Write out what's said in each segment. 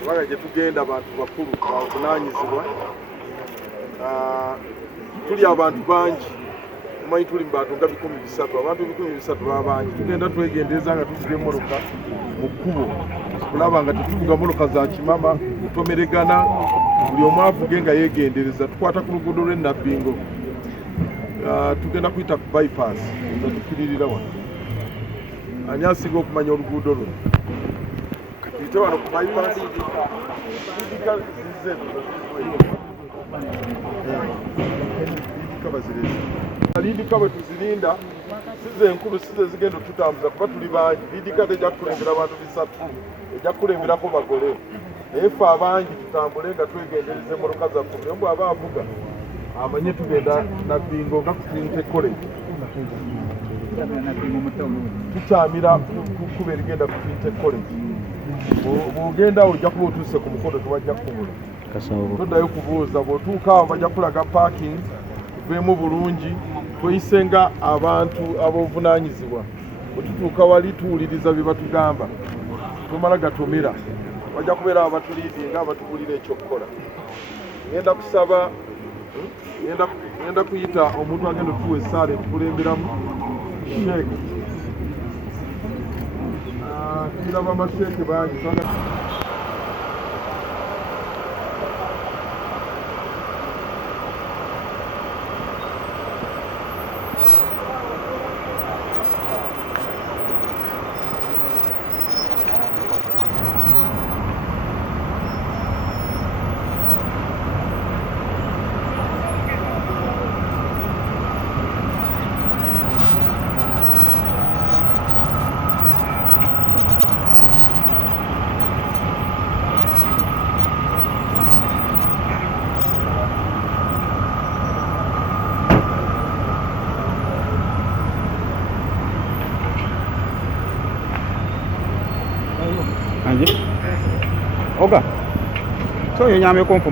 kubanga gye tugenda abantu bakulu bavunaanyizibwa. Tuli abantu bangi, omanyi tuli mu bantu nga 300, abantu 300 baba bangi. Tugenda twegendereza nga tuvuga emmoloka mu kkubo kulaba nga tetuvuga mmoloka za kimama kutomeregana, buli omu avuge nga yeegendereza. Tukwata ku luguudo lwe Nabiingo, tugenda kuyita ku bypass nga tukiririra wano. Ani asinga okumanya oluguudo luno? Tuyite wano ku bypass. Liidika bwe tuzirinda size enkulu size zigenda tutambuza kuba tuli bangi. Liidika tejja kukulembera abantu 3, ejja kukulemberako bagole. Naye ffe abangi tutambule nga twegendereza emmoloka zaffe. Naye bwe aba avuga amanye tugenda Nabiingo nga ku Trinity College. Tukyamira kuba erigenda ku Trinity College. Bw'ogenda awo ojja kuba otuuse ku mukono tewajja kubula. Toddayo kubuuza. Bw'otuuka awo bajja kulaga parking, tuveemu bulungi, tweyisenga abantu ab'obuvunaanyizibwa. Bwe tutuuka wali tuwuliriza bye batugamba, tumala gatumira. Bajja kubeera abatuliidinga abatubuulira ekyokukola. Ngenda kusaba, ngenda kuyita omuntu agenda otuwa essaala etukulemberamu, sheeke. Tulaba amasheeke bangi. Oga, so you nyame kompo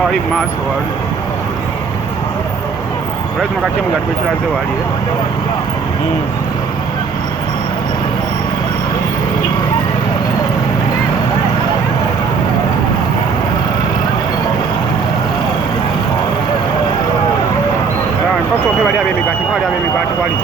wali maaso wali right makati mu gati kiraze wali Koso bali abemigati wali wali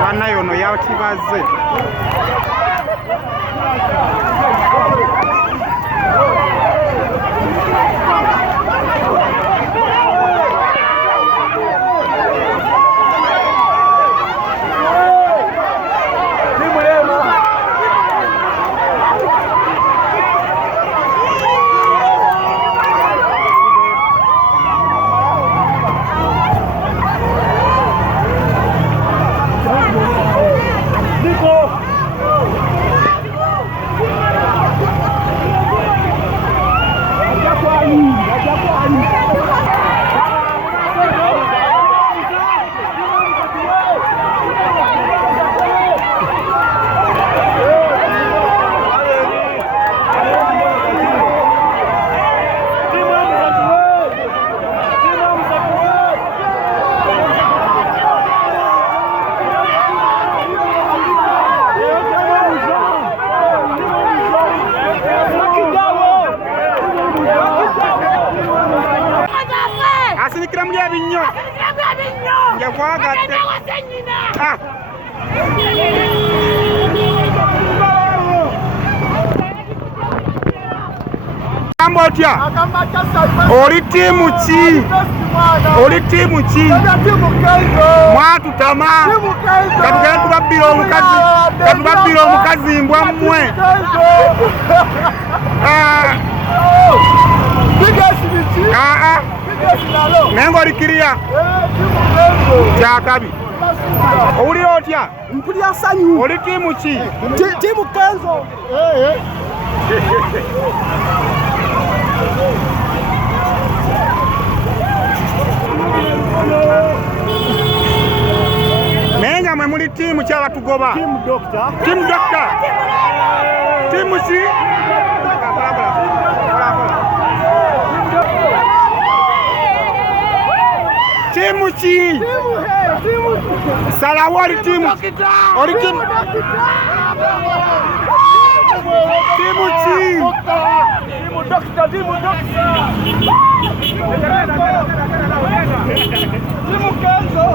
Bana yono yakibaze. Asinikira muli abinyo. Nja kwagatte. Ah. Ambotya. Oli timu ki? Oli timu ki? Mwatutama. Katugenda tubabbira omukazi. Katubabbira omukazi mbwa mmwe. Nengo likiriya. Kyakabi. Owuli otya? Mpulira sanyu. Oli timu ki? Timu Kenzo. Menga mwe muli timu kyabatugoba. Timu Doctor. Timu Doctor. Timu ki? Timu ki? Salawo oli timu. Oli timu. Timu ki? Timu Doctor. Timu Kenzo.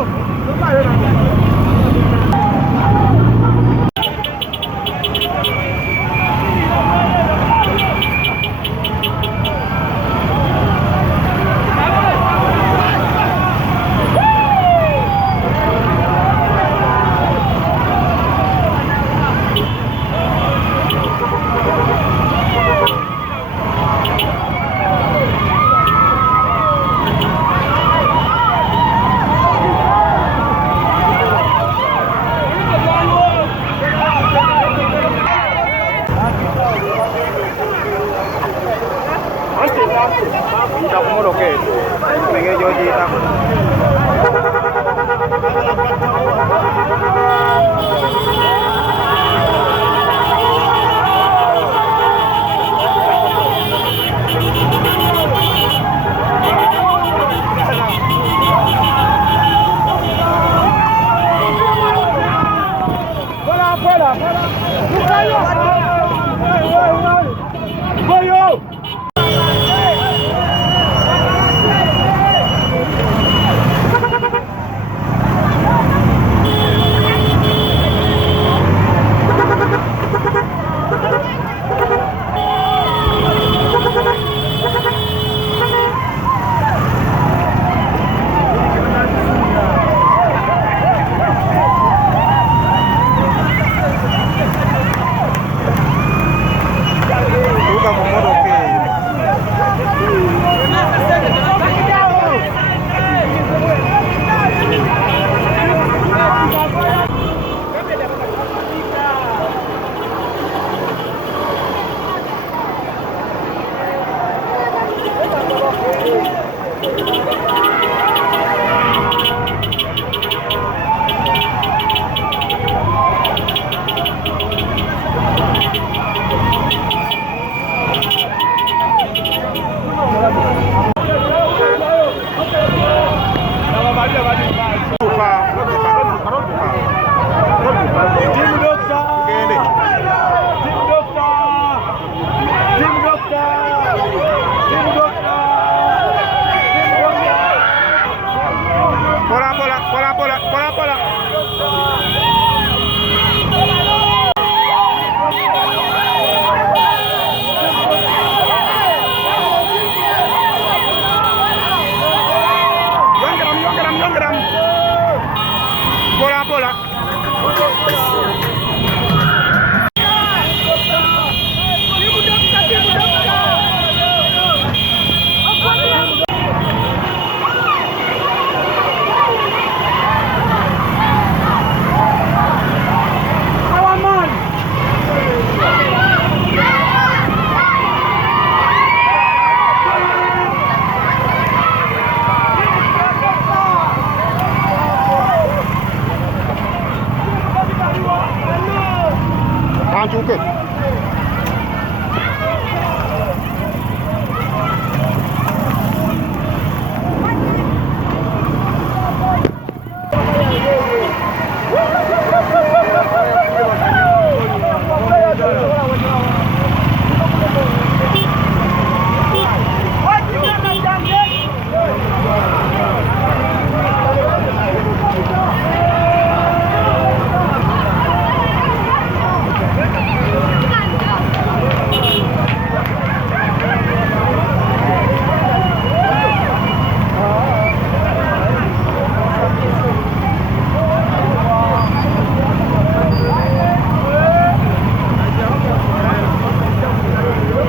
Kita kumuro ke. Pengen joji tak.